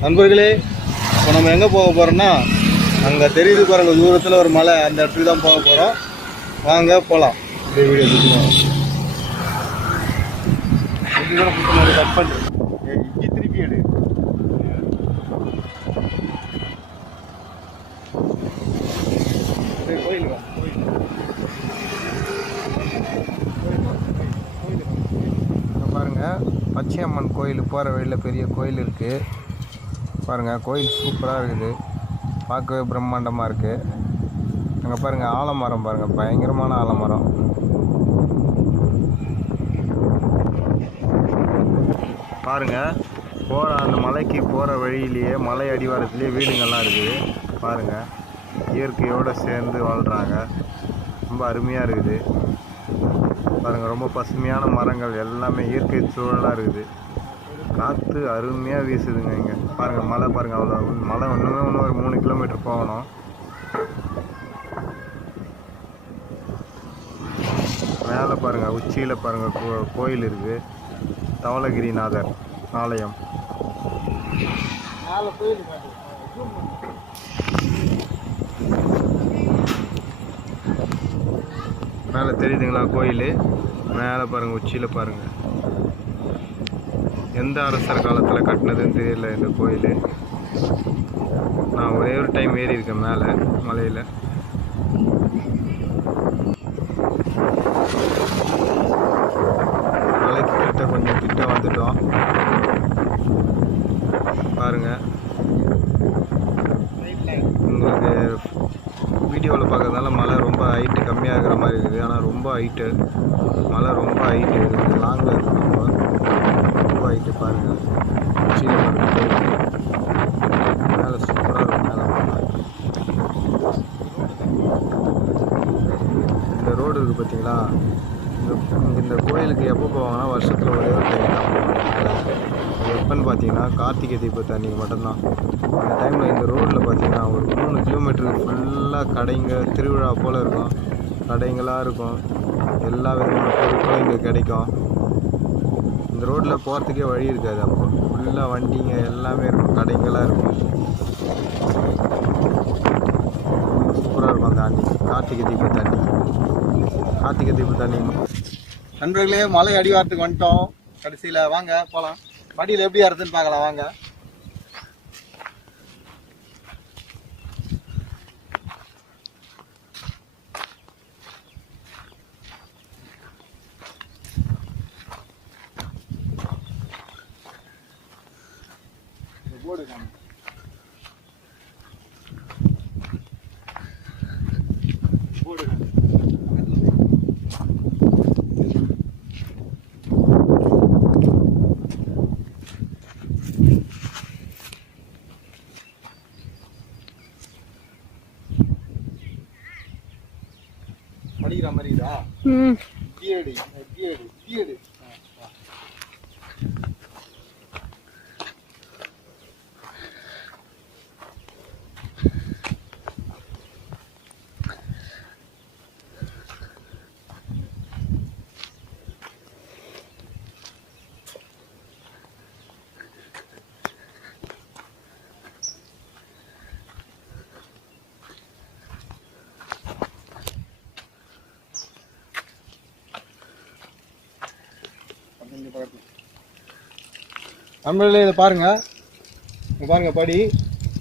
நண்பர்களே இப்போ நம்ம எங்கே போக போகிறோன்னா அங்கே தெரியுது பாருங்கள் தூரத்தில் ஒரு மலை அந்த இடத்துக்கு தான் போக போகிறோம் வாங்க போகலாம் இந்த வீடியோ கட் பண்ணு இங்கே திருப்பி எடு. கோயில் பாருங்கள் பாருங்க பச்சையம்மன் கோயில் போகிற வழியில் பெரிய கோயில் இருக்குது பாருங்கள் கோயில் சூப்பராக இருக்குது. பார்க்கவே பிரம்மாண்டமாக இருக்குது அங்கே பாருங்கள் ஆலமரம் பாருங்கள் பயங்கரமான ஆலமரம். பாருங்க போகிற அந்த மலைக்கு போகிற வழியிலேயே மலை அடிவாரத்துலேயே வீடுங்கள்லாம் இருக்குது. பாருங்கள் இயற்கையோடு சேர்ந்து வாழ்கிறாங்க ரொம்ப அருமையாக இருக்குது. பாருங்கள் ரொம்ப பசுமையான மரங்கள் எல்லாமே இயற்கை சூழலாக இருக்குது. காற்று அருமையாக வீசுதுங்க இங்கே. பாருங்க மலை பாருங்க அவ்வளோ மலை ஒன்றுமே இன்னும் ஒரு மூணு கிலோமீட்டர் போகணும். மேலே பாருங்க உச்சியில் பாருங்க கோ- கோயில் இருக்குது தவளகிரிநாதர் ஆலயம். மேலே தெரியுதுங்களா கோயில்? மேலே பாருங்க உச்சியில் பாருங்க. எந்த அரசர் காலத்தில் கட்டினதுன்னு தெரியல இந்த கோயில்? நான் ஒரே ஒரு டைம் ஏறி இருக்கேன் மேலே மலையில். மலைக்கு கிட்ட கொஞ்சம் கிட்ட வந்துட்டோம். பாருங்கள் உங்களுக்கு வீடியோவில் பார்க்கறதுனால மலை ரொம்ப ஹைட்டு கம்மியாக இருக்கிற மாதிரி இருக்குது. ஆனால் ரொம்ப ஹைட்டு மலை ரொம்ப ஹைட்டு இருக்குது. லாங்கில் இருக்குது ரொம்ப. ரொம்ப பாருங்கள் உச்சியில் மேலே சூப்பராக இருக்கும். மேலே இந்த ரோடு இருக்குது பார்த்தீங்களா இந்த இந்த கோயிலுக்கு எப்போ போவாங்கன்னா வருஷத்தில் ஒரே ஒரு டைம் தான் போவாங்க. எப்போன்னு பார்த்தீங்கன்னா கார்த்திகை தீபத்து அன்றைக்கி மட்டும்தான். அந்த டைமில் இந்த ரோட்டில் பார்த்தீங்கன்னா ஒரு மூணு கிலோமீட்டருக்கு ஃபுல்லாக கடைங்க திருவிழா போல் இருக்கும். கடைங்களாக இருக்கும். எல்லா விதமான பொருட்களும் இங்கே கிடைக்கும். இந்த ரோட்டில் போகிறதுக்கே வழி இருக்காது அப்போ. ஃபுல்லாக வண்டிங்க எல்லாமே இருக்கும் கடைங்களாக இருக்கும். சூப்பராக இருக்கும் அந்த அன்னைக்கு கார்த்திகை தீப தண்ணி கார்த்திகை தீப தண்ணி நண்பர்களே மலை அடிவாரத்துக்கு வந்துட்டோம். கடைசியில் வாங்க போகலாம் வண்டியில் எப்படி ஏறுதுன்னு பார்க்கலாம். வாங்க. படிக்கிற மாதிரி இதா ம். டிஎடி டிஎடி நம்மளே இதை பாருங்க. பாருங்கள் பாருங்க படி.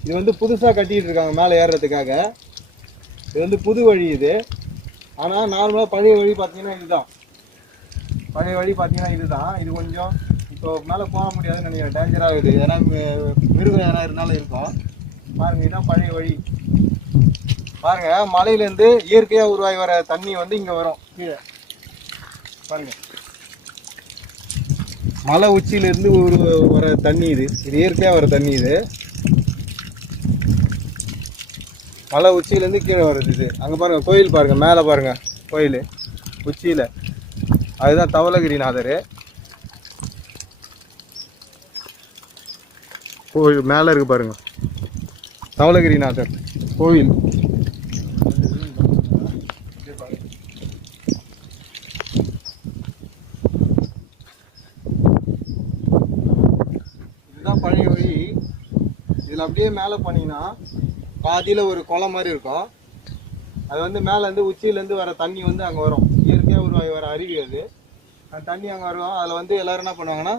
இது வந்து புதுசாக கட்டிட்டு இருக்காங்க மேலே ஏறுறதுக்காக. இது வந்து புது வழி இது. ஆனால் நார்மலாக பழைய வழி பார்த்தீங்கன்னா இதுதான். பழைய வழி பார்த்தீங்கன்னா இதுதான். இது கொஞ்சம் இப்போ மேலே போக முடியாதுன்னு நினைக்கிறேன். டேஞ்சராக இருக்குது. ஏன்னா மிருகம் யாராக இருந்தாலும் இருக்கும். பாருங்க இதுதான் பழைய வழி. பாருங்க மலையிலேருந்து இயற்கையாக உருவாகி வர தண்ணி வந்து இங்கே வரும். கீழே. பாருங்க. மலை உச்சியிலேருந்து ஒரு வர தண்ணி இது. இது இயற்கையாக வர தண்ணி இது. மலை உச்சியிலேருந்து கீழே வருது இது. அங்கே பாருங்கள் கோயில் பாருங்கள் மேலே பாருங்கள் கோயில். உச்சியில். அதுதான் தவளகிரிநாதர். கோயில் மேலே இருக்கு பாருங்கள் தவளகிரிநாதர் கோவில் இதுதான் பழைய வழி இதில் அப்படியே மேலே போனீங்கன்னா பாதியில் ஒரு குளம் மாதிரி இருக்கும். அது வந்து மேலேருந்து உச்சியிலேருந்து வர தண்ணி வந்து அங்கே வரும். இயற்கையாக உருவாகி வர அருவி அது. அந்த தண்ணி அங்கே வரும். அதில் வந்து எல்லோரும் என்ன பண்ணுவாங்கன்னா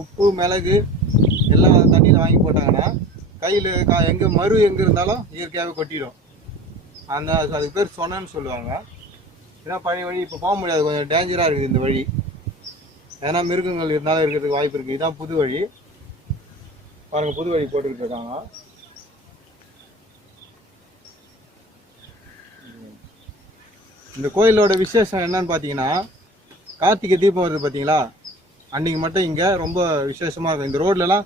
உப்பு மிளகு எல்லாம் தண்ணியில் வாங்கி போட்டாங்கன்னா கையில் கா எங்கே மறு எங்கே இருந்தாலும் இயற்கையாகவே கொட்டிடும். அந்த அதுக்கு பேர் சொனன்னு சொல்லுவாங்க. ஏன்னா பழைய வழி இப்போ போக முடியாது. கொஞ்சம் டேஞ்சராக இருக்குது இந்த வழி. ஏன்னா மிருகங்கள் இருந்தாலும் இருக்கிறதுக்கு வாய்ப்பு இருக்குது இதுதான் புது வழி. பாருங்க புது வழி போட்டுக்கிட்டு இருக்காங்க இந்த கோயிலோட விசேஷம் என்னன்னு பார்த்தீங்கன்னா கார்த்திகை தீபம் வருது பார்த்தீங்களா? அன்னைக்கு மட்டும் இங்கே ரொம்ப விசேஷமாக இருக்கும். இந்த ரோட்லலாம்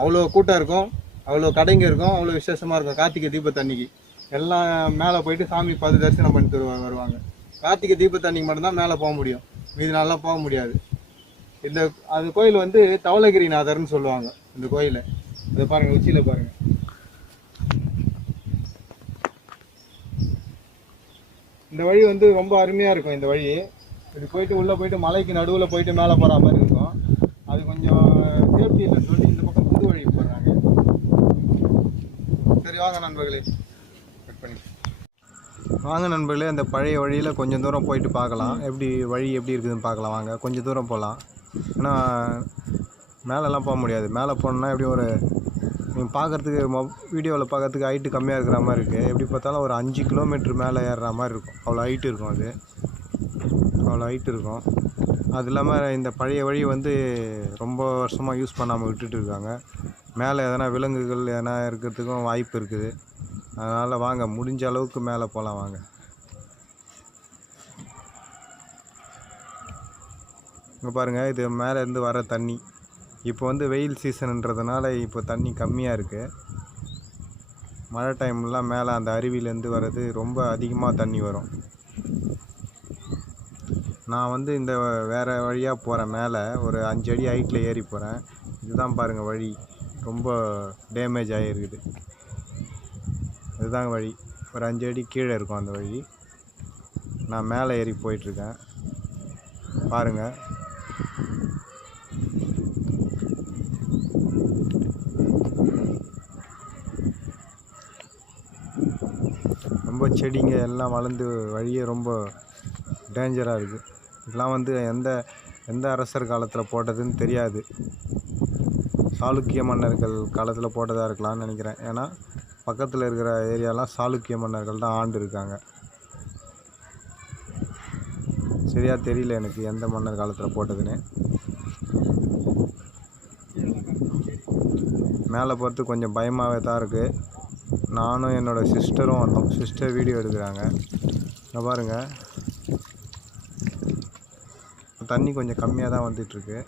அவ்வளோ கூட்டம் இருக்கும் அவ்வளோ கடைங்க இருக்கும் அவ்வளோ விசேஷமாக இருக்கும் கார்த்திகை தீபத்தன்னைக்கு எல்லாம் மேலே போயிட்டு சாமி பார்த்து தரிசனம் பண்ணிட்டு வருவாங்க. கார்த்திகை கார்த்திகை தீபத்தன்னைக்கு மட்டும்தான் மேலே போக முடியும். மீதி நாளெலாம் போக முடியாது. இந்த அந்த கோயில் வந்து தவளகிரிநாதர்னு சொல்லுவாங்க இந்த கோயிலை. இதை பாருங்க உச்சியில பாருங்க. இந்த வழி வந்து ரொம்ப அருமையா இருக்கும் இந்த வழி. இது போயிட்டு உள்ள போயிட்டு மலைக்கு நடுவுல போயிட்டு மேலே போற மாதிரி இருக்கும். அது கொஞ்சம் சேஃப்டி இல்லைன்னு சொல்லி இந்த பக்கம் புது வழி போடுறாங்க. சரி வாங்க நண்பர்களே. கட் பண்ணி வாங்க நண்பர்களே அந்த பழைய வழியில் கொஞ்சம் தூரம் போயிட்டு பார்க்கலாம். எப்படி வழி எப்படி இருக்குதுன்னு பார்க்கலாம். வாங்க கொஞ்சம் தூரம் போகலாம் ஆனால் மேலெலாம் போக முடியாது. மேலே போகணுன்னா எப்படி ஒரு நீங்கள் பார்க்குறதுக்கு மொ வீடியோவில் பார்க்கறதுக்கு ஹைட்டு கம்மியாக இருக்கிற மாதிரி இருக்குது எப்படி பார்த்தாலும் ஒரு அஞ்சு கிலோமீட்டர் மேலே ஏறுற மாதிரி இருக்கும். அவ்வளோ ஹைட்டு இருக்கும் அது. அவ்வளோ ஹைட் இருக்கும். அது இல்லாமல் இந்த பழைய வழி வந்து ரொம்ப வருஷமாக யூஸ் பண்ணாமல் விட்டுட்டு இருக்காங்க. மேலே எதனா விலங்குகள் எதனா இருக்கிறதுக்கும் வாய்ப்பு இருக்குது. அதனால் வாங்க முடிஞ்ச அளவுக்கு மேலே போகலாம் வாங்க. இங்கே பாருங்கள் இது மேலேருந்து வர தண்ணி. இப்போ வந்து வெயில் சீசனுன்றதுனால இப்போ தண்ணி கம்மியாக இருக்குது மழை டைம்லாம் மேலே அந்த அருவியிலேருந்து வர்றது ரொம்ப அதிகமாக தண்ணி வரும். நான் வந்து இந்த வேறு வழியாக போகிறேன் மேலே ஒரு அஞ்சு அடி ஹைட்டில் ஏறி போகிறேன் இதுதான் பாருங்கள் வழி. ரொம்ப டேமேஜ் ஆகிருக்குது இதுதான் வழி. ஒரு அஞ்சு அடி கீழே இருக்கும் அந்த வழி. நான் மேலே ஏறி போயிட்டுருக்கேன் பாருங்கள் ரொம்ப செடிங்க எல்லாம் வளர்ந்து வழியே ரொம்ப டேஞ்சராக இருக்குது இதெல்லாம் வந்து எந்த எந்த அரசர் காலத்தில் போட்டதுன்னு தெரியாது. சாளுக்கிய மன்னர்கள் காலத்தில் போட்டதாக இருக்கலாம்னு நினைக்கிறேன். ஏன்னா பக்கத்தில் இருக்கிற ஏரியாலாம் சாளுக்கிய மன்னர்கள் தான் ஆண்டு இருக்காங்க. சரியாக தெரியல எனக்கு எந்த மன்னர் காலத்தில் போட்டதுன்னு. மேலே பார்த்து கொஞ்சம் பயமாகவே தான் இருக்குது நானும் என்னோடய சிஸ்டரும் வந்தோம். சிஸ்டர் வீடியோ எடுக்கிறாங்க. இங்கே பாருங்கள் தண்ணி கொஞ்சம் கம்மியாக தான் வந்துட்டுருக்கு.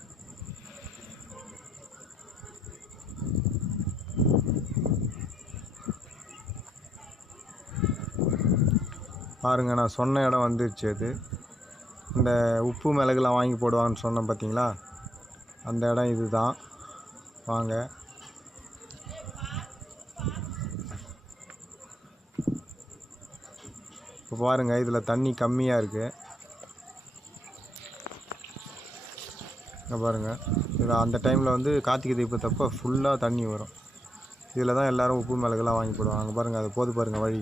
பாருங்க நான் சொன்ன இடம் வந்துருச்சு அது. இந்த உப்பு மிளகுலாம் வாங்கி போடுவான்னு சொன்னேன் பார்த்தீங்களா அந்த இடம் இதுதான். வாங்க. இப்போ பாருங்கள் இதில் தண்ணி கம்மியாக இருக்குது இங்கே பாருங்கள் இதில் அந்த டைமில் வந்து கார்த்திகை தீபத்தப்போ ஃபுல்லாக தண்ணி வரும். இதில் தான் எல்லோரும் உப்பு மிளகுலாம் வாங்கி போடுவாங்க. அங்கே பாருங்கள் அது போது பாருங்கள் வழி.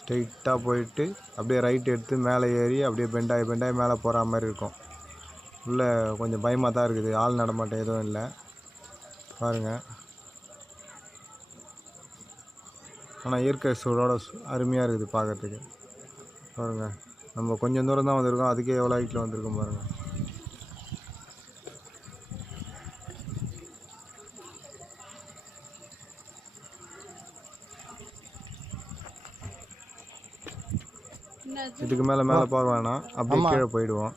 ஸ்ட்ரெயிட்டாக போயிட்டு அப்படியே ரைட் எடுத்து மேலே ஏறி அப்படியே பெண்டாகி பெண்டாகி மேலே போகிற மாதிரி இருக்கும். உள்ளே கொஞ்சம் பயமாக தான் இருக்குது. ஆள் நடமாட்டம் எதுவும் இல்லை. பாருங்கள் ஆனால் இயற்கை சூழலோட சு- அருமையாக இருக்குது பார்க்கறதுக்கு பாருங்கள் நம்ம கொஞ்சம் தூரம் தான் வந்திருக்கோம். அதுக்கே எவ்வளோ ஹைட்டில் வந்திருக்கோம் பாருங்கள் இதுக்கு மேலே மேலே போக வேணாம். அப்படியே. கீழே போயிடுவோம்.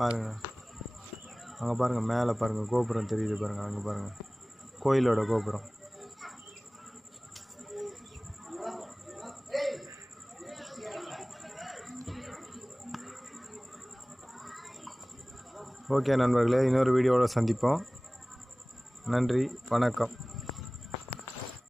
பாருங்கள் அங்கே பாருங்கள் மேலே பாருங்கள் கோபுரம் தெரியுது பாருங்கள் அங்கே பாருங்கள் கோயிலோட கோபுரம். ஓகே நண்பர்களே இன்னொரு வீடியோவில் சந்திப்போம். நன்றி வணக்கம்.